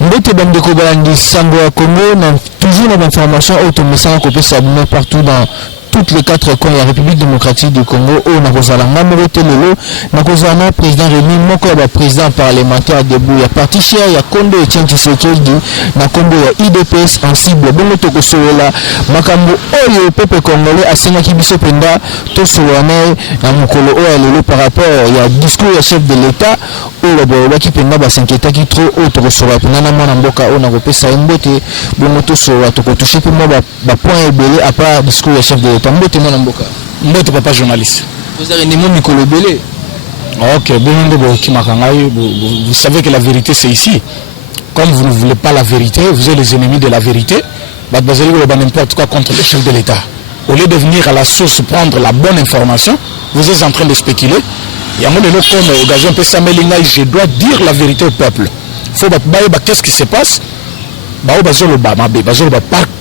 Mbote Bandeko Balandi Sango à Congo, toujours dans l'information automatisée à copier s'abonner partout dans toutes les 4 coins de la République démocratique du Congo. On a posé la Namorote Lelo, on a posé un président Rémi Moko, président parlementaire debout. Il y a parti cher, il y a Kondo et Tchenchi Sekedi, na Kondo il y a IDPS en cible. Bon, Toko Sola, Makambo, Oyo, peuple congolais, à Senaki Bissopenda, Tosoane, na Mukolo, Oyo, par rapport, il y a discours du chef de l'État, Oyo, Bola qui penda, Basanketa qui trop, Toko Sola, Nana Mboka, on a repé ça, Mbote, Bon, Sola, Toko touché pour moi, point ébélé, à part discours du chef de l'État. Mbote papa journaliste. Vous avez un nom Nicolo Belé. Ok, vous savez que la vérité c'est ici. Comme vous ne voulez pas la vérité, vous êtes les ennemis de la vérité, vous allez n'importe quoi contre le chef de l'État. Au lieu de venir à la source prendre la bonne information, vous êtes en train de spéculer. Il y a un moment comme occasion je dois dire la vérité au peuple. Il faut qu'est-ce qui se passe?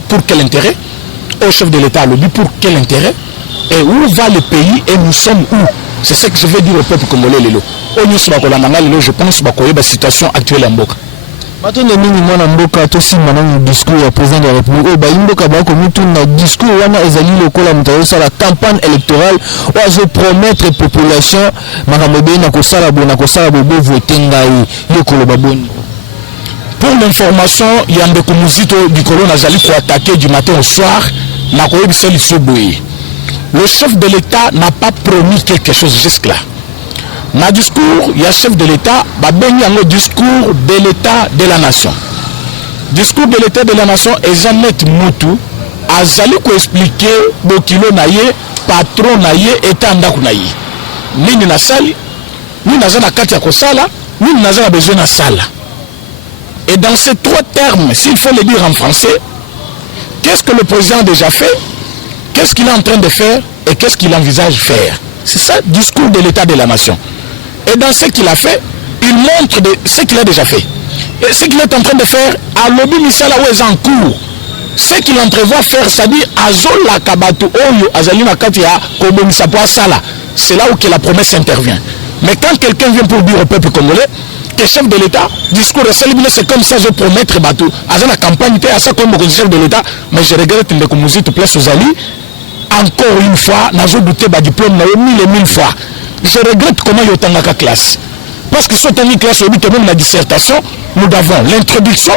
Pour quel intérêt? Au chef de l'État, le but pour quel intérêt? Et où va le pays et nous sommes où? C'est ce que je veux dire au peuple congolais. Je pense que la situation actuelle en Mboka. Maintenant, nous avons Mboka, aussi maintenant discours du président de la République. Mboka ba comme tout na discours wana ezali lokola mutayo sa la campagne électorale où je promettre population makambe na kosala bobo voter ngai yokolo baboni. Pour l'information, il y a un Muzito du colon Azali pour attaquer du matin au soir. Le chef de l'État n'a pas promis quelque chose jusque-là. Dans le discours, il y a le chef de l'État, le discours de l'État de la nation. Discours de l'État de la nation, Ezanet Moutou, Azali pour expliquer Bokilo Naye, patron Naye, État Ndaku Naye. Nini na sali, ni nazana katia kosala, ni nazana besoin na sala. Et dans ces 3 termes, s'il faut le dire en français, qu'est-ce que le président a déjà fait, qu'est-ce qu'il est en train de faire et qu'est-ce qu'il envisage de faire? C'est ça le discours de l'État de la nation. Et dans ce qu'il a fait, il montre ce qu'il a déjà fait. Et ce qu'il est en train de faire, à l'objet Misala où est en cours, ce qu'il entrevoit faire, c'est-à-dire Azola Kabatu Oyo, Azalina Katia, Kobomisapo Sala. C'est là où que la promesse intervient. Mais quand quelqu'un vient pour dire au peuple congolais, que chef de l'État, discours de Salibine, c'est comme ça, je promettre Batou. À la campagne, à ça comme le chef de l'État, mais je regrette que Mouzi te place aux alliés. Encore une fois, n'a pas douté de diplôme, n'a mille et mille fois. Je regrette comment il y a une classe. Parce que soit une classe, au but même la dissertation, nous avons l'introduction,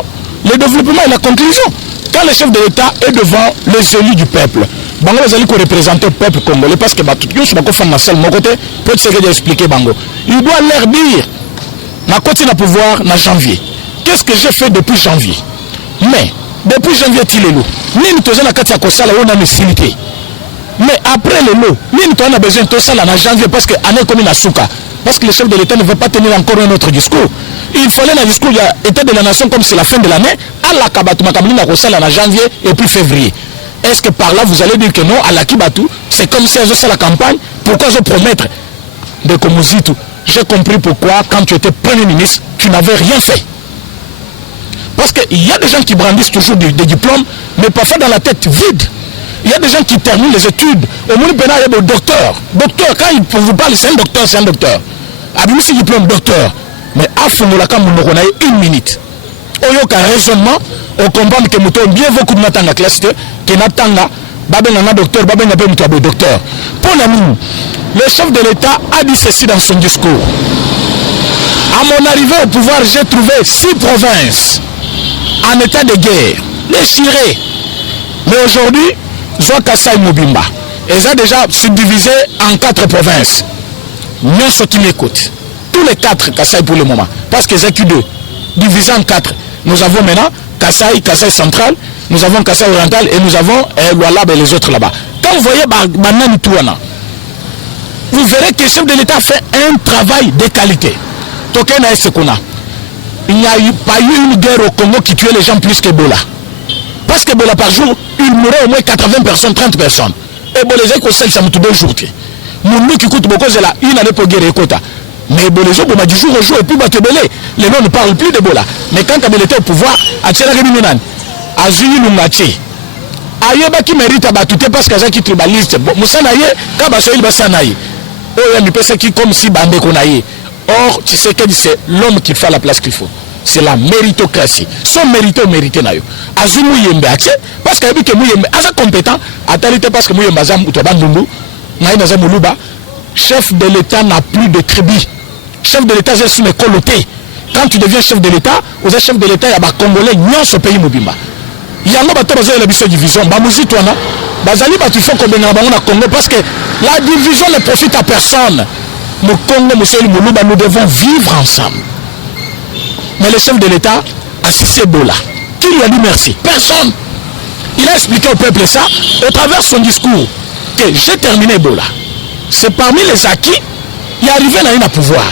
le développement et la conclusion. Quand le chef de l'État est devant les élus du peuple, Bango les alliés qui représentent le peuple congolais, parce que Batou, je suis pas fan de mon côté, peut-être que j'ai expliqué Bango. Il doit leur dire. Ma côté de pouvoir en janvier. Qu'est-ce que j'ai fait depuis janvier? Mais depuis janvier, il est là. Nous sommes en train de faire on a facilité. Mais après le lot, nous avons besoin de ça en janvier parce que l'année comme une souka. Parce que le chef de l'État ne veut pas tenir encore un autre discours. Il fallait un discours de l'État de la nation comme c'est la fin de l'année. À la Kabatou, en janvier et puis février. Est-ce que par là vous allez dire que non, à la Kibatou, c'est comme si je fais la campagne? Pourquoi je promettre de Komuzitu? J'ai compris pourquoi, quand tu étais Premier ministre, tu n'avais rien fait. Parce qu'il y a des gens qui brandissent toujours des diplômes, mais parfois dans la tête vide. Il y a des gens qui terminent les études. Au moins, il y a des docteurs. Docteur, quand il vous parle, c'est un docteur, c'est un docteur. Abimi, c'est diplôme docteur. Mais à Fumulaka, on a 1 minute. Au y a raisonnement, on comprend que nous avons bien beaucoup de temps dans la classe, que nous avons docteur, docteur. Pour nous, le chef de l'État a dit ceci dans son discours. À mon arrivée au pouvoir, j'ai trouvé 6 provinces en état de guerre, déchirées. Mais aujourd'hui, Zoa Kassai Mobimba, ils ont déjà subdivisé en 4 provinces. Nous, ceux qui m'écoutent, tous les 4 Kassai pour le moment, parce qu'ils ont que 2, divisés en 4. Nous avons maintenant Kassai, Kassai central, nous avons Kassai oriental et nous avons Lualab et les autres là-bas. Quand vous voyez Banani Touana, vous verrez que le chef de l'État fait un travail de qualité. Il n'y a pas eu une guerre au Congo qui tuait les gens plus qu'Ebola. Parce qu'Ebola par jour, il mourait au moins 80 personnes, 30 personnes. Ebola, les écoles, ça me tout deux jours. Mon qui coûte beaucoup, c'est là, il n'allait pas guérir quota. Mais Ebola, du jour au jour, et puis les noms ne parlent plus d'Ebola. Mais quand Kabila était au pouvoir, à Tchéla Azuni Lungaché, Ayeba qui mérite à battre parce qu'il y a qui tribaliste. Moussanaye, Kabasoïl Bassanaye. Oh, il y a qui comme si Bande Konaye. Or, tu sais que c'est l'homme qui fait la place qu'il faut. c'est la méritocratie. Son mérité na yo. Azu Mouyembe accès parce que que Mouyembe asa compétent à talité parce que Mouyembe azam utoba ndundu na ina za muluba. Chef de l'État n'a plus de tribu. Chef de l'État c'est sous les colotés. Quand tu deviens chef de l'État, vous êtes chef de l'État, il y a des Congolais dans ce pays mobimba. Il y a une division. Tu fais comme un Congo parce que la division ne profite à personne. Nous Congo, nous devons vivre ensemble. Mais le chef de l'État a cessé Bola. Qui lui a dit merci? Personne. Il a expliqué au peuple ça au travers de son discours que j'ai terminé Bola. C'est parmi les acquis, il est arrivé à un pouvoir.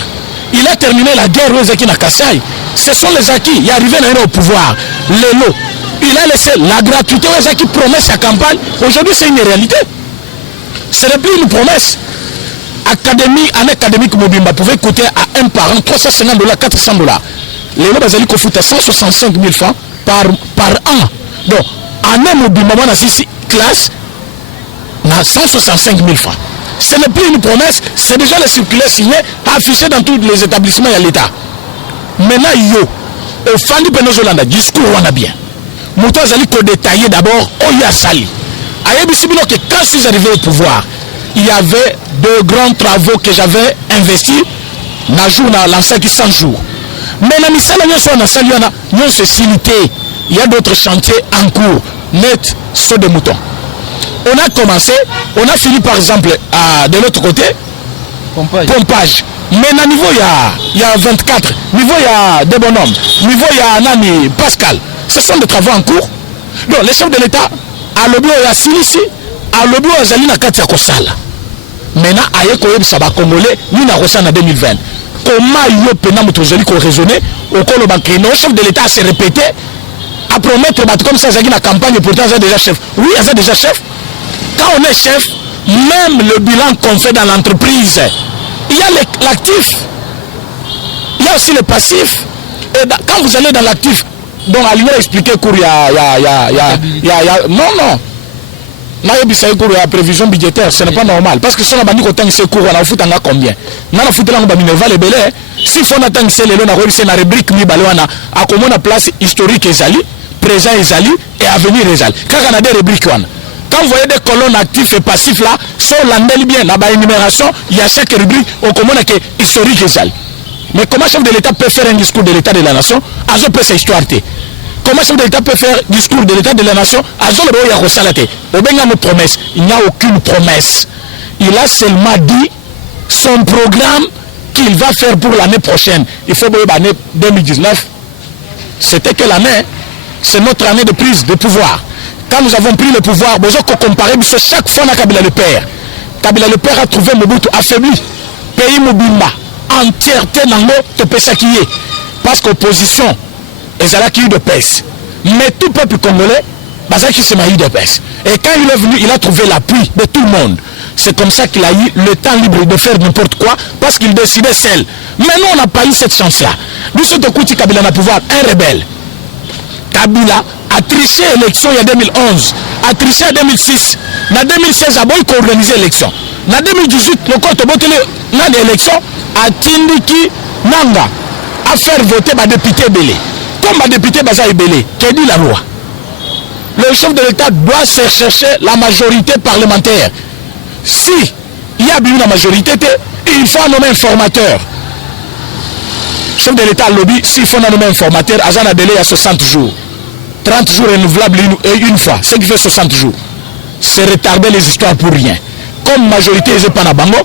Il a terminé la guerre aux Zaki na Kassai. Ce sont les acquis. Il est arrivé au pouvoir. Lélo. Il a laissé la gratuité aux Zaki promet sa campagne. Aujourd'hui, c'est une réalité. Ce n'est plus une promesse. Année académique Mobimba pouvait coûter à un parent $350, $400. Lélo Bazali Kofuta 165 000 francs par an. Donc, année Mobimba, on a 6 classes, on a 165 000 francs. Ce n'est plus une promesse, c'est déjà le circulaire signé, affiché dans tous les établissements et l'État. Maintenant, au fin du Pénozolanda, discours on a bien. Mouton Zali ko détaillé d'abord, Oya Sali. Ayebisibino que quand je suis arrivé au pouvoir, il y avait de grands travaux que j'avais investis, na jour na lancé qui 100 jours. Mais la mission na sali on se silité. Il y a d'autres chantiers en cours, net ceux de moutons. On a commencé, on a fini par exemple de l'autre côté, pompage. Mais à niveau il y a 24, niveau il y a des bonhommes, niveau il y a Nani, Pascal. Ce sont des travaux en cours. Donc les chefs de l'État, à l'objet il y a Silisi, à l'objet il y a Zalina Katia Kosala. Maintenant, aïe koyeb saba congolais, nous na en 2020. Comment il y a pena moutozeli ko raisonner au colo banque, nos chefs de l'État s'est répété à promettre comme ça Zagi la campagne pourtant il y a déjà chef. Oui, il y a déjà chef. Quand on est chef, même le bilan qu'on fait dans l'entreprise, il y a l'actif, il y a aussi le passif. Et quand vous allez dans l'actif, donc à lui expliquer qu'il y a non. Là, il y a prévision budgétaire, ce n'est pas normal. Parce que si on a banni autant ce cours, on a foutu combien? On a foutu Minerva les belés. Si on a tant que c'est le long, on a une rubrique Mibalwana, à comment on a place historique Ezali, présent Ezali et avenir Ezali. Quand on a des rubriques, quand vous voyez des colonnes actifs et passifs là, sur l'année bien, là-bas, énumération, il y a chaque rubrique, on commande que historique Ezali. Mais comment chef de l'État peut faire un discours de l'État de la nation? Azo peut s'histoire. Comment chef de l'État peut faire un discours de l'État de la nation? Azo le roya rosalate. Obenga nos promesses. Il n'y a aucune promesse. Il a seulement dit son programme qu'il va faire pour l'année prochaine. Il faut que l'année 2019. C'était quelle année? C'est notre année de prise de pouvoir. Quand nous avons pris le pouvoir, nous avons comparé chaque fois à Kabila le Père. Kabila le Père a trouvé Mobutu affaibli. Pays Mobimba, entièreté nango te pesa qui est. Parce qu'opposition, ezala qui eu de pèse. Mais tout peuple congolais, bazaki qui se maille de pèse. Et quand il est venu, il a trouvé l'appui de tout le monde. C'est comme ça qu'il a eu le temps libre de faire n'importe quoi, parce qu'il décidait seul. Mais nous, on n'a pas eu cette chance-là. Nous sommes de Kouti Kabila na pouvoir, un rebelle. Kabila a triché l'élection il y a 2011, a triché en 2006. En 2016, il a organisé l'élection. En 2018, le compte de l'élection a Tindiki Nanga à faire voter les députés Belé. Comme les députés Bazaï Belé, qui dit la loi. Le chef de l'État doit chercher la majorité parlementaire. Si il y a bien la majorité, il faut nommer un formateur. Le chef de l'État a lobby, s'il faut nommer un formateur, Azan a délai à 60 jours. 30 jours renouvelables une fois, ce qui fait 60 jours. C'est retarder les histoires pour rien. Comme majorité n'est pas na bango,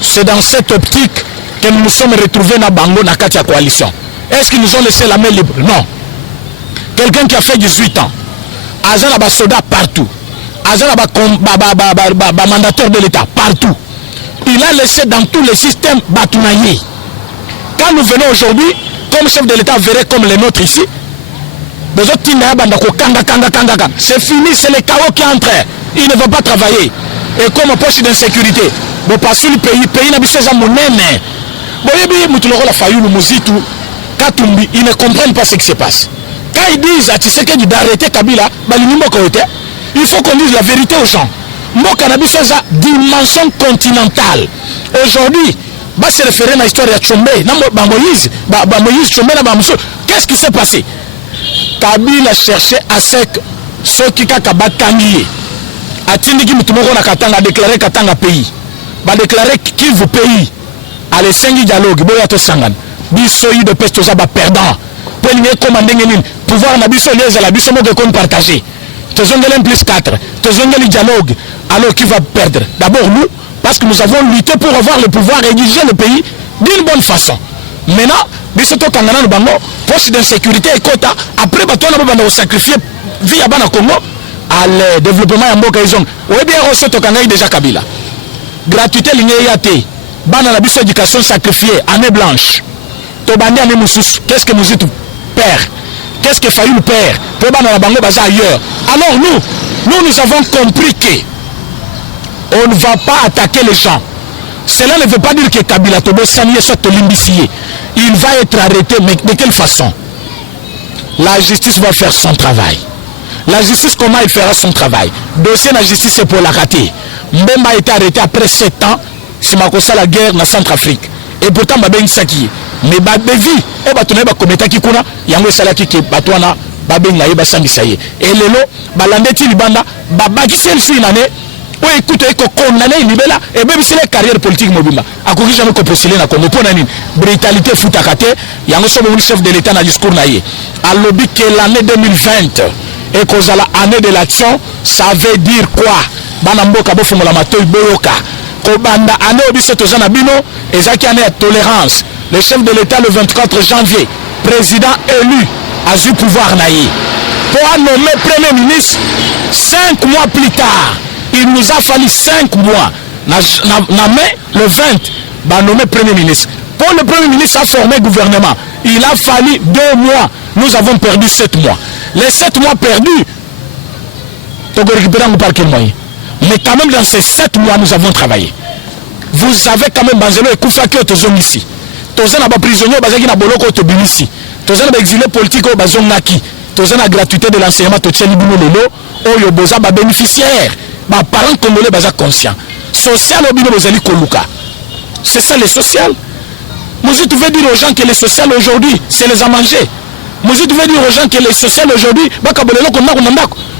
c'est dans cette optique que nous nous sommes retrouvés na bango na katia coalition. Est-ce qu'ils nous ont laissé la main libre? Non. Quelqu'un qui a fait 18 ans, Azan a soda partout, Azan a mandataire de l'État partout. Il a laissé dans tous les systèmes batounaillés. Quand nous venons aujourd'hui, comme chef de l'État verrait comme les nôtres ici, c'est fini, c'est le chaos qui entre. Il ne va pas travailler. Et comme poche d'insécurité, bon, parce que le pays n'a pas monnaie. Ils ne comprennent pas ce qui se passe. Quand ils disent à Tshisekedi d'arrêter Kabila, il faut qu'on dise la vérité aux gens. Mon cannabis est à dimension continentale. Aujourd'hui, va se référer à l'histoire de Tchombe, Moïse Tchombe, qu'est-ce qui s'est passé? Kabila cherchait à ce que ceux qui ont atindiki mutumoko na katanga déclaré katanga pays ba déclaré qu'il vous pays à les 5 dialogue boya to sangana biso yi de peste za ba perdant pour les commander nini pouvoir na biso lieza la biso moko kon partager to zongela 1+4 to zongela dialogue alors qui va perdre d'abord nous parce que nous avons lutté pour avoir le pouvoir et diriger le pays d'une bonne façon. Maintenant biso to kangana no bango poste d'insécurité et quota après ba to na ba sacrifier vie à bana Congo à le développement ya mboka izong oyebi roso tokanga déjà Kabila gratuité ligne yate bana la biso éducation sacrifiée année blanche to bandi année mususu qu'est-ce que nous perd, qu'est-ce que Fayoul perd pour bana la bango baza ailleurs. Alors nous avons compris que on ne va pas attaquer les gens. Cela ne veut pas dire que Kabila Tobo Sanié soit limbicié. Il va être arrêté, mais de quelle façon? La justice va faire son travail. La justice, comment elle fera son travail? Dossier de la justice, c'est pour la rater. Mbemba a été arrêté après 7 ans. C'est ma cause la guerre dans Centrafrique. Et pourtant, Babé Nsaki. Mais Babé vie, et Batoné Bakometa Kikuna, Yango Salaki qui Batouana, Babé Naye Basangi Saye. Et Lelo, Balandeti Libanda, Babaki celle-ci une année. Oui, écoute, il faut condamner Libela, et même si les carrières politiques mobile, à quoi jamais qu'on postule dans Congo, pour une brutalité foutakate, il y a un chef de l'État dans le discours naïe. À l'objet que l'année 2020, et que l'année de l'action, ça veut dire quoi? Banamboka Bofumola Matoy Boyoka. Kobanda année Obisoto Zanabino, et Zaki année à tolérance. Le chef de l'État le 24 janvier, président élu, a eu pouvoir naïe. Pour nommer Premier ministre, 5 mois plus tard, il nous a fallu 5 mois. Le 20, bah, nommé Premier ministre. Pour le Premier ministre a formé le gouvernement, il a fallu 2 mois. Nous avons perdu 7 mois. Les 7 mois perdus, mais quand même dans ces 7 mois, nous avons travaillé. Vous savez quand même, Banzelo et Koufaki au ici. Tozana ba prisonnier, bazaki na boloko au Tobinisi. Tozana ba exilé politique au Bazonaki. Tozana gratuité de l'enseignement, Totieni Bino Lelo, Oyo Boza ba bénéficiaire. Bah, parents congolais basa conscient. Social au bino bozali koluka. C'est ça le social. Moi je devais dire aux gens que le social aujourd'hui, c'est les à manger. Moi je devais dire aux gens que le social aujourd'hui,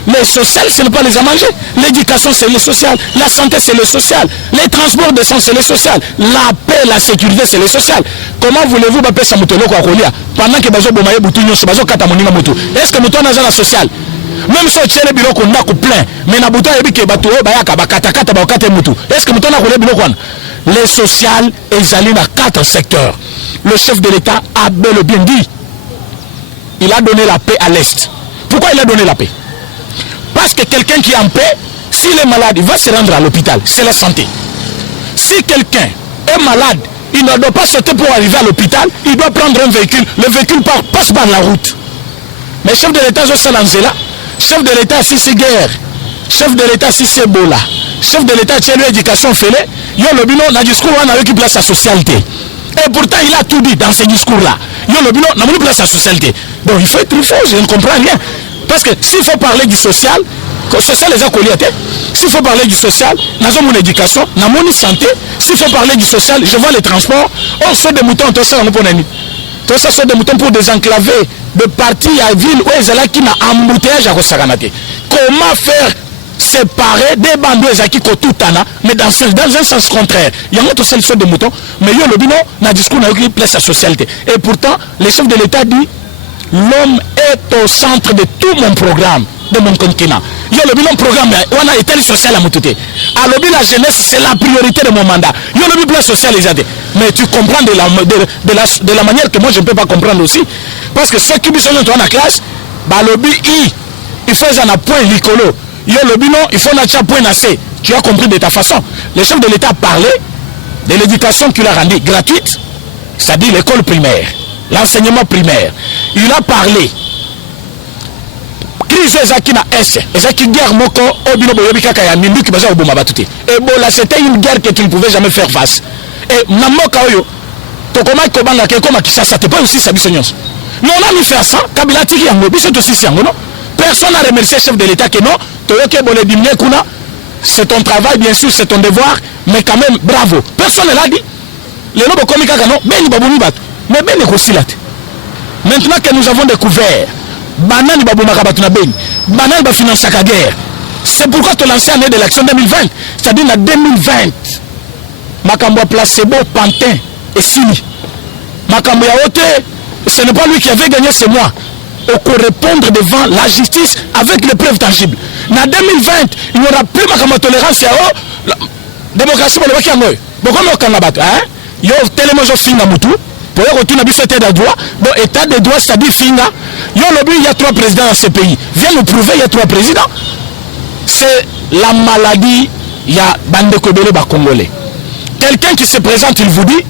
le social ce n'est pas les à manger. L'éducation c'est le social. La santé c'est le social. Les transports de sang c'est le social. La paix, la sécurité c'est le social. Comment voulez-vous baper sa motoloko à Kolia pendant que bazo bomaye boutonyo so bazo kata moninga moto? Est-ce que moto na la social? Même si tu as biloko ndako plein, mais na buta yebi ke bato bayaka bakatakata bakate mutu. Est-ce que mutona kole biloko wana? Les social ezali na 4 secteurs. Le chef de l'État a bel et bien dit, il a donné la paix à l'Est. Pourquoi il a donné la paix? Parce que quelqu'un qui est en paix, s'il est malade, il va se rendre à l'hôpital. C'est la santé. Si quelqu'un est malade, il ne doit pas sauter pour arriver à l'hôpital, il doit prendre un véhicule. Le véhicule passe par la route. Mais chef de l'État, là, chef de l'État, si c'est guerre, chef de l'État, si c'est Bola, chef de l'État, si c'est l'éducation, fait-le, il y a le bilan, dans le discours, on a eu qui place sa socialité. Et pourtant, il a tout dit dans ce discours-là. Il y a le bilan, on a eu place sa socialité. Donc, il faut être faux, je ne comprends rien. Parce que s'il faut parler du social, le social les a collés à terre. S'il faut parler du social, nous avons mon éducation, nous avons mon santé. S'il faut parler du social, je vois les transports, on sort des moutons, tout ça, on peut tout ça sont des moutons pour désenclaver de partir à ville où ils ont qui n'a embouteillage à Rosaganate. Comment faire séparer des bandes qui tout mais dans un sens contraire. Il y a tout ça le des moutons, mais il y a le bino, dans discours qui place la socialité. Et pourtant, le chef de l'État dit l'homme est au centre de tout mon programme, de mon continent. Il y a le bilan programme, on a été social à Moutouté. À l'objet la jeunesse, c'est la priorité de mon mandat. Il y a le bilan social, les aidés. Mais tu comprends de la manière que moi je ne peux pas comprendre aussi. Parce que ceux qui sont dans la classe, bah, l'objet, il fait un point licolo. Il y a le bilan, il faut un point assez. Tu as compris de ta façon. Le chef de l'État a parlé de l'éducation qu'il a rendue gratuite, c'est-à-dire l'école primaire, l'enseignement primaire. Il a parlé. Crise ezaki na S, ezaki guerre moko obino boyobika kaya mindu ki baza oboma batute. Et bon là c'était une guerre que tu ne pouvais jamais faire face. Et na moka oyo to koma ko banga ke koma kisasa te pas aussi sa bisonyos. Non on a mis faire ça, Kabila tiki yango biso to sisi yango non. Personne n'a remercié le chef de l'État que non, to yoke bolé dimne kuna. C'est ton travail bien sûr, c'est ton devoir, mais quand même bravo. Personne ne l'a dit. Les lobes comme Kakano, ben Babouni Bat. Mais ben Nekosilat. Maintenant que nous avons découvert, Banani Baboumakabatu na ben, Banani va financer la guerre. C'est pourquoi tu lances l'année de l'action 2020. C'est-à-dire en 2020. Makambo placebo, Pantin et Sili. Makambo Yaote, ce n'est pas lui qui avait gagné, c'est moi. On peut répondre devant la justice avec les preuves tangibles. En 2020, il n'y aura plus de tolérance. La démocratie, pour le Bakang. Pourquoi on ne peut pas? Il y a tellement de films à Moutou. Pour y retourner à l'état de droit. Donc, état de droit, c'est-à-dire Finga. Il y a 3 présidents dans ce pays. Viens nous prouver, il y a 3 présidents. C'est la maladie. Il y a Bande Kobele Congolais. Quelqu'un qui se présente, il vous dit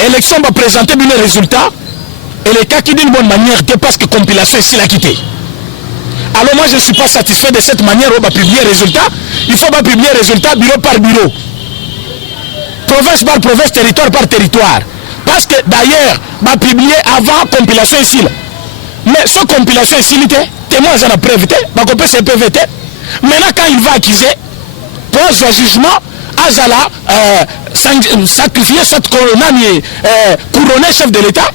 élection va présenter bien les résultats. Et les cas qui d'une bonne manière dépassent que compilation ici l'a quitté. Alors moi je ne suis pas satisfait de cette manière où on va publier les résultats. Il faut pas publier les résultats bureau par bureau. Province par province, territoire par territoire. Parce que d'ailleurs, on va publier avant compilation ici. Mais ce compilation ici, témoin à la preuve, on peut se PVT. Maintenant quand il va accuser, pose un jugement, Azala sacrifier cette couronne, couronner chef de l'État.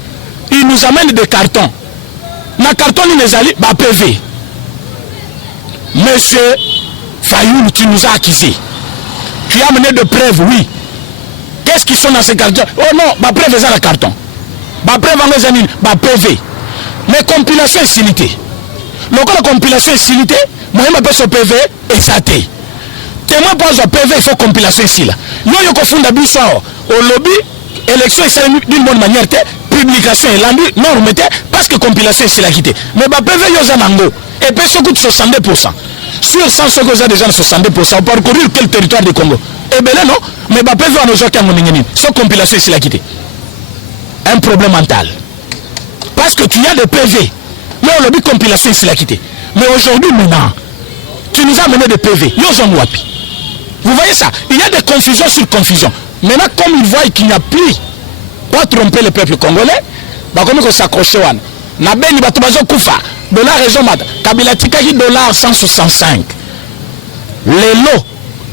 Il nous amène des cartons. Dans carton, il nous a dit, PV. Monsieur Fayoul, tu nous as accusé. Tu as amené de preuves, oui. Qu'est-ce qui sont dans ces cartons? Oh non, preuve est dans le carton. Preuve en mes amis, PV. Mais compilation est silité. Donc la compilation est silité, moi je m'appelle ce PV et ça t'est. Témoin pas un PV, il faut compilation ici là. Nous avons confondé au lobby, élection est d'une bonne manière. Publication et l'andu non remettez parce que compilation c'est la quitté mais PV yosanango et puis ça coûte 62% sur 100 ce que déjà 62% on parcourir quel territoire du Congo et ben non mais PV on nous a qu'à mon so compilation c'est la quitté un problème mental parce que tu as des PV mais on le dit compilation c'est la quitté mais aujourd'hui maintenant tu nous as amené des PV yosan wapi vous voyez ça il y a des confusions sur confusion maintenant comme ils voient qu'il n'y a plus pas tromper le peuple congolais, comme il s'accroche à na beni bato bazo kufa dollar raison mata Kabila tikaki dollar 165 lelo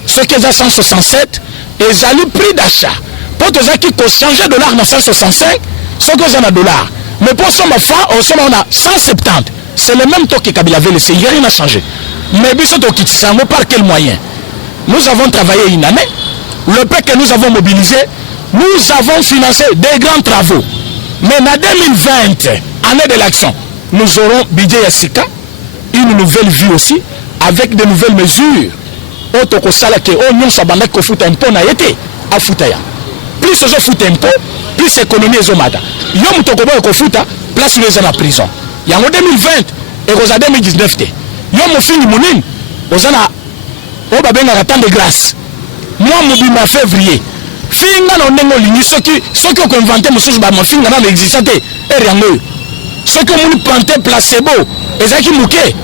ce qui est à 167 et le prix d'achat pour tous ceux qui changer dollar na 165 ce que c'est un dollar mais pour son fin on a 170 c'est le même taux que Kabila avait laissé il n'y a rien à changer mais biso to kitsango par quel moyen nous avons travaillé une année le peu que nous avons mobilisé nous avons financé des grands travaux. Mais en 2020, année de l'action, nous aurons budget Yassika, une nouvelle vue aussi, avec de nouvelles mesures. Autre sala que on soit bandé ko fout un peu na été à foutaya. Plus je fout un peu, plus économie zomata. Yom tokobo ko fouta, place les en prison. Il y a en 2020 et en 2019 té. Yom fini mounine, ozana o babenga temps de grâce. Moi mobima février. Finga na ndenge lingi soki ko inventer mususu ba mafinga na existante eriango soki omuni planter placebo ezaki muke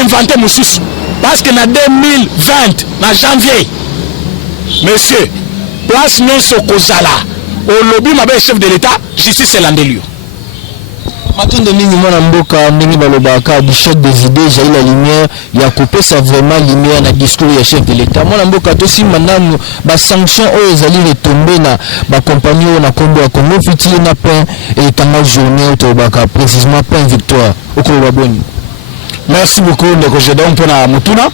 inventer mususu parce que na 2020 na janvier monsieur place nyonso kozala au lobby mabe chef de l'état justice elandelio Matin de Nini Mwana Mboka, Nini Balobaka, du chef des idées, j'ai la lumière, il y a coupé ça vraiment lumière dans le discours du chef de l'État. Mwana Mboka, aussi maintenant, les sanctions, ils allaient retomber dans la compagnie, on a combo à Congo, fiti, on a peint, et tant de journée, au Tobaka, précisément, peint victoire, au Kouaboni. Merci beaucoup, Ndeko Jedon, pour la Moutuna.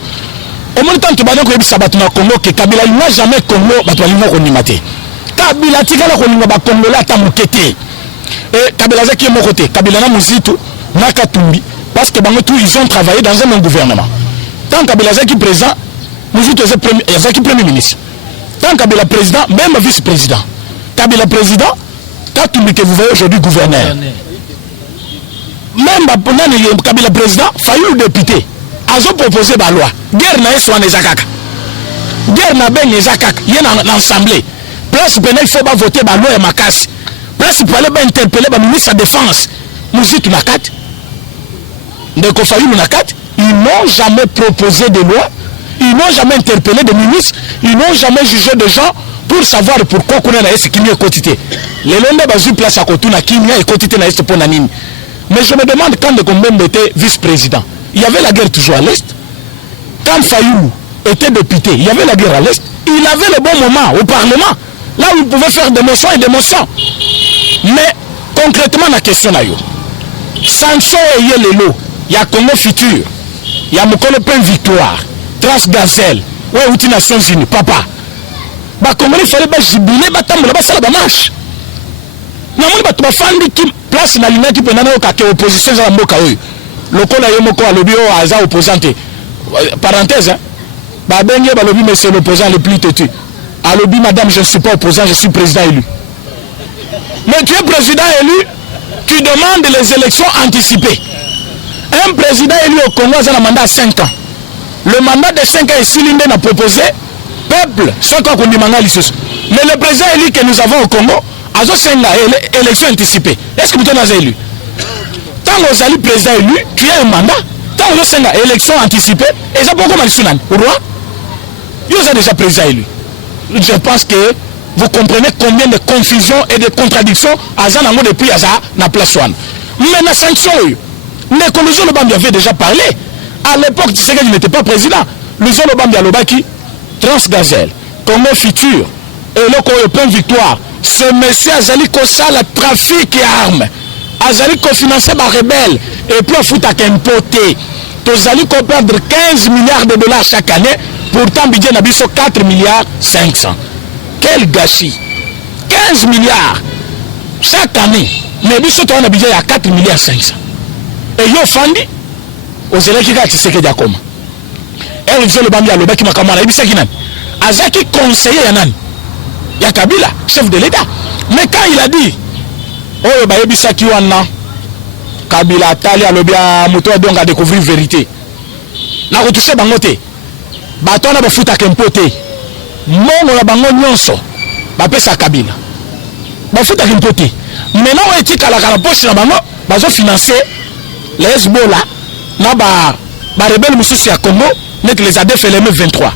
Au même temps que Badon Koyebi Sabatuna Congo, que Kabila, il n'a jamais Congo, Batoualima Konimate. Kabila, Tigala Konima, Congo, là, Tamukete. Et Kabila qui est mon côté, Kabila Mouzitou, Nakatumbi, parce que ils ont travaillé dans un même gouvernement. Tant Kabila qui est président, Mouzitou est premier ministre. Tant Kabila président, même vice-président. Kabila président, Katumbi que vous voyez aujourd'hui gouverneur. Même Kabila président, Fayoulou député, ils ont proposé la loi. Guerre n'a pas été Zakaka. Guerre n'a pas été Zakaka. Il y a l'Assemblée. Place il faut pas voter la loi et ma casse. Place pour aller interpeller le ministre de la Défense. Mouzitou Nakat. Ndeko Fayoulou Nakat. Ils n'ont jamais proposé de loi. Ils n'ont jamais interpellé des ministres. Ils n'ont jamais jugé de gens pour savoir pourquoi on a ce qui est quotidien. Les Londres ont place à côté de Kimia et quotidien na est pour Nanine. Mais je me demande quand de combien était vice-président. Il y avait la guerre toujours à l'Est. Quand Fayoulou était député, il y avait la guerre à l'Est. Il avait le bon moment au Parlement. Là où ils pouvaient faire des motions et des motions. Mais concrètement, la question là, sanction et les lots, il y a Congo Futur, il y a Mokolo Plein Victoire, Transgazelle, ouais, outil Nations Unies, papa. Bah, Congo, il fallait pas jubiler, bah, tambour, bah, ça la marche. Non, bah, tu vas faire qui place dans l'union qui peut n'avoir aucune opposition à la Moka. Le col a eu Moko à l'objet au hasard opposante. Parenthèse, hein. Bah, ben, bah, lobby, mais c'est l'opposant le plus têtu. À lobby, madame, je ne suis pas opposant, je suis président élu. Mais tu es président élu, tu demandes les élections anticipées. Un président élu au Congo a un mandat à 5 ans. Le mandat de 5 ans est si l'Inde a proposé, peuple, 5 ans qu'on dit mandat. Mais le président élu que nous avons au Congo a 5 ans, élection anticipée. Est-ce que vous avez élu? Tant que vous êtes président élu, tu as un mandat. Tant que vous avez 5 ans, élection anticipée, et ça pourquoi mal sounan? Au roi, vous êtes déjà président élu. Je pense que vous comprenez combien de confusion et de contradictions à Zanango depuis Aza na place one. Mais la sanction, l'écologie Lobambi avait déjà parlé. À l'époque, tu sais qu'il n'était pas président. Le Lobambi à Lobaki, Transgazelle, Congo Futur, et le Plein Victoire. Ce monsieur Azali Kossa, le trafic et armes. Azali financé par rebelles. Et puis on fout à qu'importer. Tozali qu'on perdre 15 milliards de dollars chaque année. Pourtant, budget n'a 4 milliards 500. Quel gâchis! 15 milliards chaque année. Mais biso to on a budget à 4 milliards 500. Et yo fandi aux élèves qui gâtent ce que diakoma. Et le Lobambi a Lobaki makamana ibisa kinan. Azaki conseiller yanan. Ya Kabila, chef de l'État. Mais quand il a dit oh ba ibisa ki wana Kabila tali alobia moto donc a découvrir vérité. Na ko toucher bangote. Bato na bafuta kempote. Mongo na bango nyonso bapesa Kabila bafuta kimpote. Maintenant on est à la poche na bango bazo financer les Hezbollah na ba rebelle mususu ya Congo net les ADF et les M23.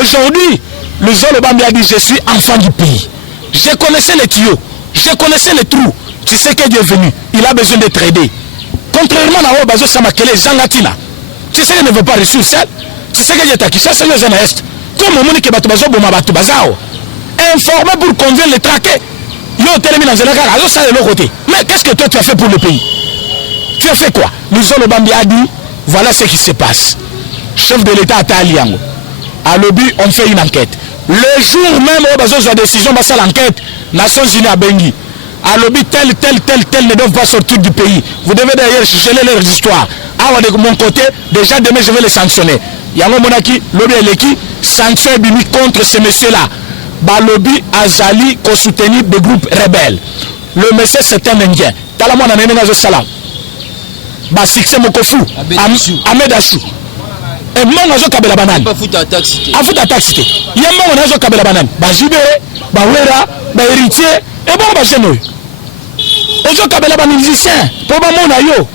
Aujourd'hui le Lobambi a dit je suis enfant du pays. Je connaissais les tuyaux, je connaissais les trous. Tu sais qu'il est venu, il a besoin d'être aidé. Contrairement à eux bazo samakele Zangatina. Tu sais qu'il ne veut pas reçu seul. Tu sais qu'il est à Kinshasa, c'est le Est. Comme on dit que Batubazo Bomabatu Bazao, informé pour convaincre les traquer. Yo terminé dans un alors ça de l'autre côté. Mais qu'est-ce que toi tu as fait pour le pays? Tu as fait quoi? Nous Lobambi a dit voilà ce qui se passe. Chef de l'État à Taliango. À l'obus, on fait une enquête. Le jour même où Bazo a décision de faire l'enquête, Nations Unies à Bengi. À l'obus, tel ne doivent pas sortir du pays. Vous devez d'ailleurs geler leurs histoires. Ah, de mon côté, déjà demain je vais les sanctionner. Yango Monaki, lobby Eleki, sanction bimi contre ce monsieur-là. Ba lobby Azali ko soutenir des groupes rebelles. Le monsieur c'est un Indien. Talamo na nenga zo salam. Ba succès mokofu. Ahmed Achou. Et moi nazo kabela banane. Pas foutre à taxité. A foutre à taxité. Yamba nazo kabela banane. Ba jibe, ba wera, ba héritier et bon ba jeno. Ozo kabela ba musicien. Po ba mona yo.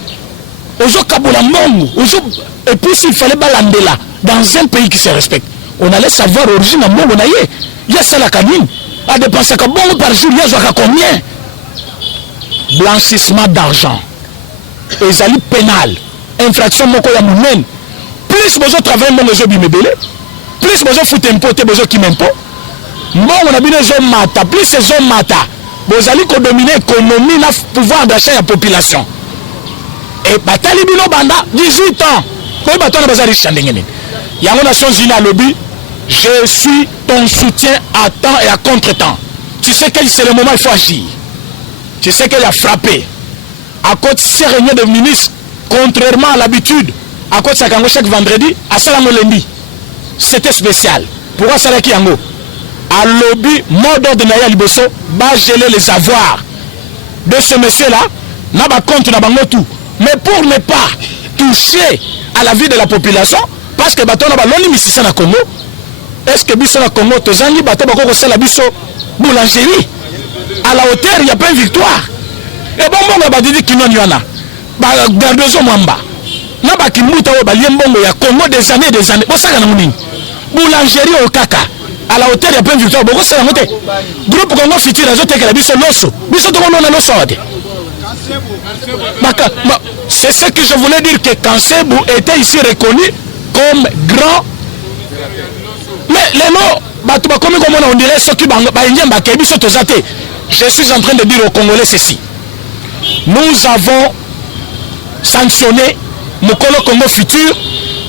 Ozo kabula mongo. Ozo et puis s'il fallait balandela dans un pays qui se respecte, on allait savoir l'origine de mon naïe. Il y a ça la canine. À dépenser que bon par jour, il y a combien? Blanchissement d'argent. Ezali pénal. Infraction moko ya mounen. Plus besoin travailler mon besoin bimebele. Plus besoin foutre impoter besoin qui m'impo. Bon on a bien les mata. Plus ces hommes mata. Bozali ko dominer l'économie, le pouvoir d'achat de la population. Et batali bino banda 18 ans. Quoi bato na bazali chandengene. Yango Nations Unies à lobby, je suis ton soutien à temps et à contre-temps. Tu sais quel c'est le moment il faut agir. Tu sais qu'il a frappé. À cause de ces réunions de ministres, contrairement à l'habitude, à cause de ça chaque vendredi, à Salango lundi. C'était spécial. Pourquoi ça là qui yango? À lobby, mot d'ordre na ya liboso, va geler les avoirs de ce monsieur-là, n'a pas compte na bango tout. Mais pour ne pas toucher à la vie de la population, parce que bateau n'a pas l'oni misisa na Congo, est-ce que biso na Congo tozangi bateau bako ko sala biso boulangerie à la hauteur il y a pas une victoire. Et bon bon ba didi kinoni wana ba gardozo mwamba na ba kimuta o ba liembongo ya Congo des années bo saka na munini boulangerie au kaka à la hauteur il y a pas une victoire boko sala ngote groupe Congo Futur azo tekela biso loso biso to kono na loso ade. C'est ce que je voulais dire, que Kansebou était ici reconnu comme grand. Mais les mots, on dirait ceux qui je suis en train de dire aux Congolais ceci. Nous avons sanctionné Mokolo Congo Futur,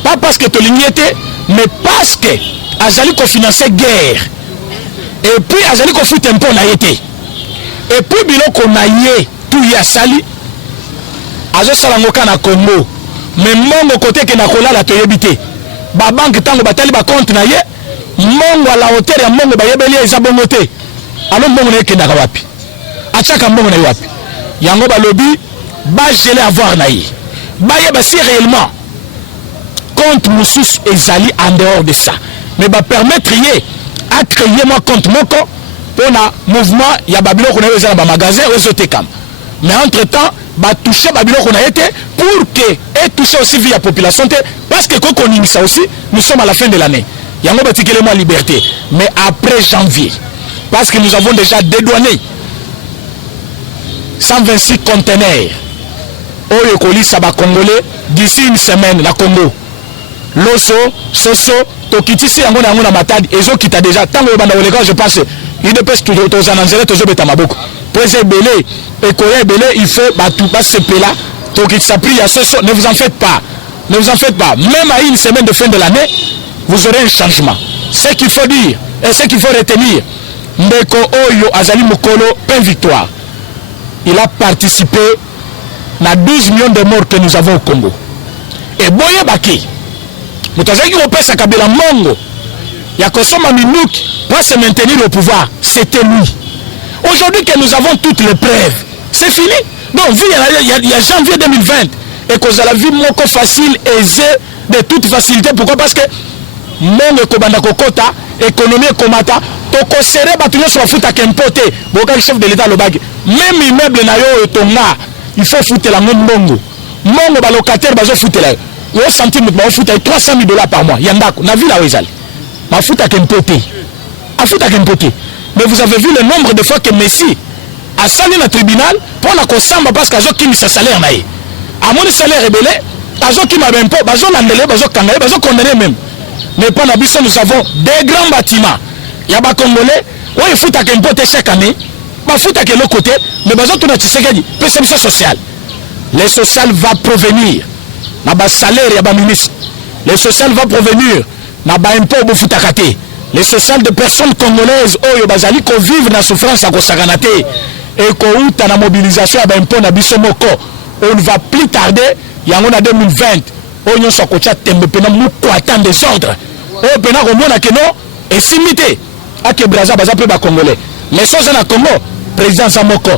pas parce que tu l'ignotais, mais parce que Azali ko financer guerre. Et puis Azali ko fout un peu na été. Et puis biloko na yé tout ya sali. Azo salangoka na Congo. Mais mon côté que na kola la toyebité. Ba banque tango batali ba compte na yé. Mongo à la hauteur ya mongo ba yebeli eza bongote. Alors mongo na kenda wapi. Achaka mongo na wapi. Yango ba lobby ba gelé avoir na yé. Ba yeba si réellement compte Moussous et Zali en dehors de ça. Mais va permettre à créer moi compte mon compte pour un mouvement. Il y a Babylone qu'on a eu dans un magasin aux Otekam. Mais entre temps, va toucher Babylone qu'on a été pour que et toucher aussi via la population. Parce que quand on initie ça aussi, nous sommes à la fin de l'année. Il y a un petit élément liberté. Mais après janvier, parce que nous avons déjà dédouané 126 conteneurs au Yokoli Saba Congolais d'ici une semaine, la Congo. Loso, Soso, Tokitisi, Yango na Matadi, Ezo qui t'a déjà, tant que je pense, il dépêche tout aux ananzélés, aux betamaboko. Président Belé, et Corée Belé, il faut tout pas ce là, Tokitisa pris à Soso, ne vous en faites pas. Ne vous en faites pas. Même à une semaine de fin de l'année, vous aurez un changement. Ce qu'il faut dire, et ce qu'il faut retenir, Ndeko Oyo Azali Mokolo, plein victoire. Il a participé à 12 millions de morts que nous avons au Congo. Et Boye Baki, Moutazaki Opesa Kabila Mongo, Yakosoma Minouk, pour se maintenir au pouvoir, c'était lui. Aujourd'hui que nous avons toutes les preuves, c'est fini. Donc, il y a janvier 2020, et qu'on a la vie moko facile, aisée, de toute facilité. Pourquoi? Parce que Mongo Kobanda Kokota, économie Komata, Toko Seré Batuyo sur la foot à Kempote, Boka chef de l'État Lobag, même immeuble Nayo et Tonga, il faut foutre la même Mongo. Mongo, ba locataire, bazo foutre la. Au centime, ma fout à 300 000 $ par mois. Yandako, na vu la Wezal. Ma fout à Kempote. A fout à Kempote. Mais vous avez vu le nombre de fois que Messi a sali dans le tribunal pour la Kosamba parce qu'Azo qui sa salaire naïe. À mon salaire rebelle, Azo qui m'a même pas, Bazo Landele, Bazo Kangaye, Bazo condamné même. Mais pas l'habitude, nous avons des grands bâtiments. Il y a des Congolais, où il faut à Kempote chaque année. Ma fout à quel côté, mais Bazo tout notre Tshisekedi, perception sociale. Le social va provenir. Naba salaire ya ba ministre. Le social va provenir naba impôt bo futakate. Le social de personnes congolaises oyo bazali ko vivre na souffrance à kosaganate et ko uta na mobilisation ya ba impôt na biso moko. On ne va plus tarder yango na 2020 onyo so ko cha tembe pena muko attend des ordres. O pena ko mona ke non et simité ake Braza baza pe ba congolais. Les choses na Congo président Samoko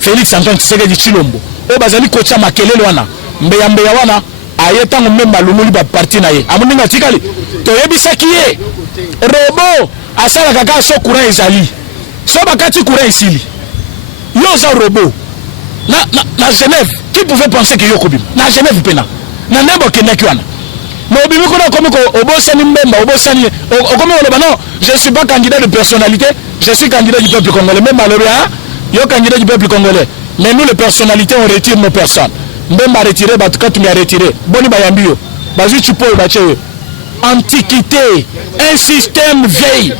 Félix Antoine Tshisekedi Tshilombo o bazali ko cha makelele wana mbeya wana ayetango memba lumuli ba parti na ye amuninga tikali to yebisaki ye robo asala kaka so courant ezali so bakati courant isili yo za robo na Genève qui pouvait penser que yo kobim na Genève pena na nembo kendaki wana mais obimi ko na komi ko obosani mbemba obosani okomi oloba non je suis pas candidat de personnalité, je suis candidat du peuple congolais. Même à l'Orient yo candidat du peuple congolais, mais nous les personnalités on retire nos personnes. Mbemba retiré, quand tu m'as retiré, boni bayambio, bazu chupo bache. Antiquité, un système vieil.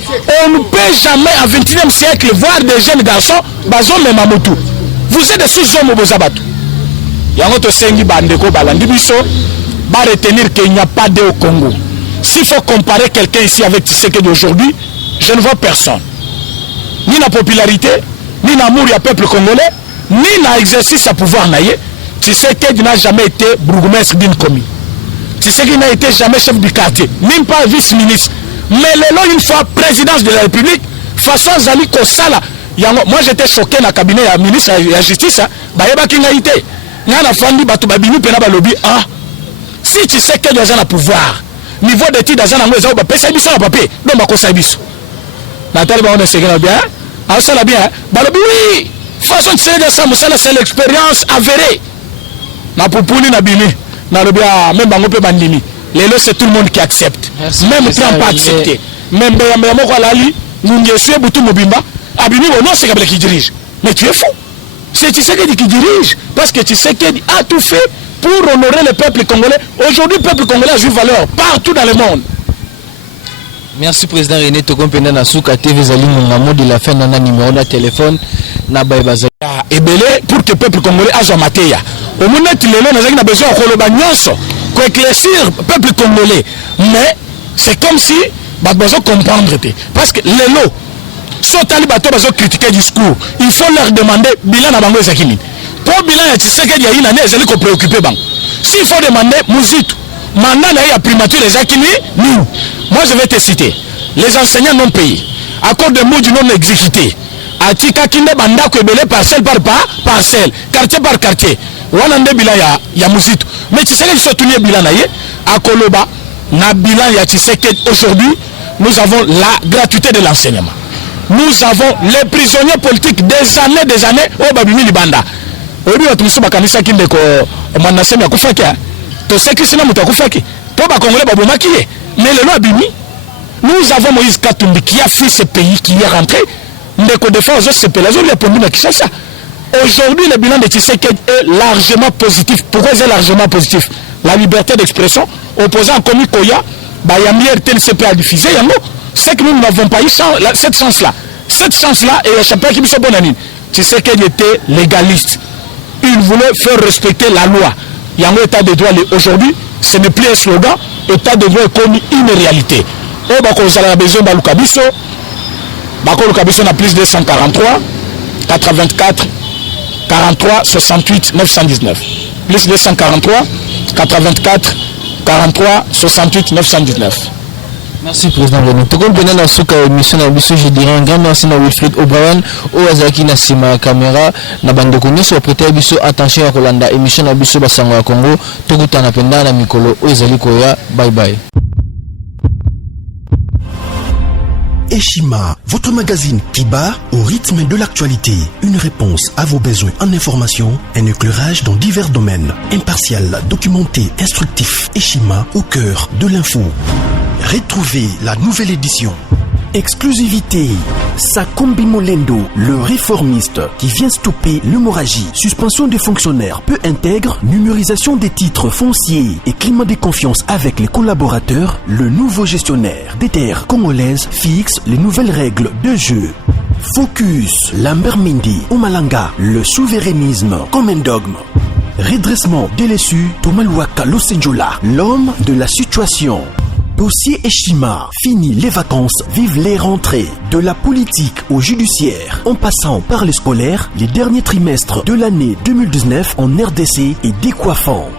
On ne peut jamais en 21e siècle voir des jeunes garçons, bazon même Mamotu. Vous êtes des sous-hommes au Bozabatu. Yangoto sengi bandeko balandi biso, va retenir qu'il n'y a pas d'eau au Congo. S'il faut comparer quelqu'un ici avec Tshisekedi d'aujourd'hui, je ne vois personne. Ni la popularité, ni l'amour du peuple congolais, ni l'exercice à pouvoir naïe. Tshisekedi n'a jamais été bourgmestre d'une commune. Tshisekedi n'a été jamais chef du quartier, même pas vice-ministre. Mais une fois présidence de la République, façon Zali Kosala, moi j'étais choqué dans le cabinet du ministre de la Justice, si Tshisekedi a un pouvoir, niveau d'études dans un endroit, il peut faire un papier, donc il peut faire Nathalie on est bien, ça l'a bien, oui, façon de c'est l'expérience avérée. Na Poupouni na Bini, na Lobia, même Bangope Bandini. Les lots, c'est tout le monde qui accepte. Merci, même Trump pas accepté. Même Béamoko Lali, nous sommes Boutou Mobimba, Abini, non, c'est Gabriel qui dirige. Mais tu es fou. C'est Tshisekedi qui dirige, parce que Tshisekedi a tout fait pour honorer le peuple congolais. Aujourd'hui, le peuple congolais a joué valeur partout dans le monde. Merci président René Tokompenda na suka TV zali ngamo de la fin na numéro de téléphone na baïbaza et belé pour que le peuple congolais a mateya au moment où il a besoin de éclaircir le peuple congolais, mais c'est comme si il besoin de comprendre parce que les lots sont allés critiquer le discours, il faut leur demander bilan à bango ezakini pour bilan tu sais qu'il y a une année ils allaient préoccuper bang s'il faut demander musique mandat na primature les akini nous. Moi je vais te citer les enseignants non payés à cause de mots du non exécuté atika kinde banda ko ebele parcelle par parcelle quartier par quartier wana nde bilan ya musique mais tu sais qu'ils sont tenus bilan na ye akoloba na bilan ya tu sais que aujourd'hui nous avons la gratuité de l'enseignement, nous avons les prisonniers politiques des années au babimi libanda obi watumiso bakanisa kinde ko manasemi akufaki to sais que sina mutakufaki po ba congolais babomaki ye mais le loi bimi. Nous avons Moïse Katumbi qui a fui ce pays, qui est rentré. Ndeko défense ce pays, il a pondu na Kinshasa. Aujourd'hui, le bilan de Tshisekedi est largement positif. Pourquoi c'est largement positif? La liberté d'expression, opposant à Komi Koya, Bayambi RTNCP a diffusé, c'est que nous n'avons pas eu cette chance-là. Cette chance-là, et le chapitre qui me bonne année. Tshisekedi était légaliste. Il voulait faire respecter la loi. Il y a un état de droit aujourd'hui, ce n'est plus un slogan, état de droit est comme une réalité. Et bah quand vous avez besoin de Lukabiso, Lukabiso n'a plus de 143 84 43 68 919. Plus de 143 84 43 68 919. Merci président René. Tout comme pendant la souka émission na biso, je dirais un grand merci à Wilfried O'Brien au Azaki na sima caméra na bande konyo so prêter biso attention à Rolanda émission na biso basango ya Congo to kutana pendana mikolo o ezali koya. Bye bye. Eshima, votre magazine qui bat au rythme de l'actualité. Une réponse à vos besoins en information, un éclairage dans divers domaines. Impartial, documenté, instructif. Eshima au cœur de l'info. Retrouvez la nouvelle édition. Exclusivité. Sakombi Molendo, le réformiste qui vient stopper l'hémorragie. Suspension des fonctionnaires peu intègre, numérisation des titres fonciers et climat de confiance avec les collaborateurs. Le nouveau gestionnaire des terres congolaises fixe les nouvelles règles de jeu. Focus, Lambert Mindi, Omalanga, le souverainisme comme un dogme. Redressement délaissé, Tomaluaka Losenjola, l'homme de la situation. Dossier Eshima, fini les vacances, vive les rentrées. De la politique au judiciaire, en passant par les scolaires, les derniers trimestres de l'année 2019 en RDC est décoiffant.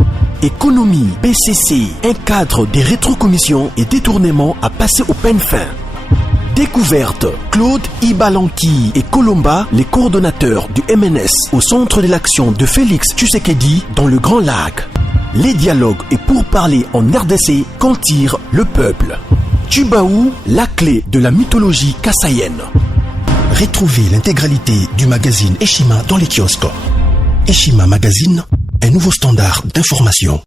Économie, BCC, un cadre des rétrocommissions et détournements à passer au peine fin. Découverte, Claude Ibalanki et Colomba, les coordonnateurs du MNS au centre de l'action de Félix Tshisekedi dans le Grand Lac. Les dialogues et pourparlers en RDC qu'en tire le peuple. Tubaou, la clé de la mythologie kassaïenne. Retrouvez l'intégralité du magazine Eshima dans les kiosques. Eshima Magazine, un nouveau standard d'information.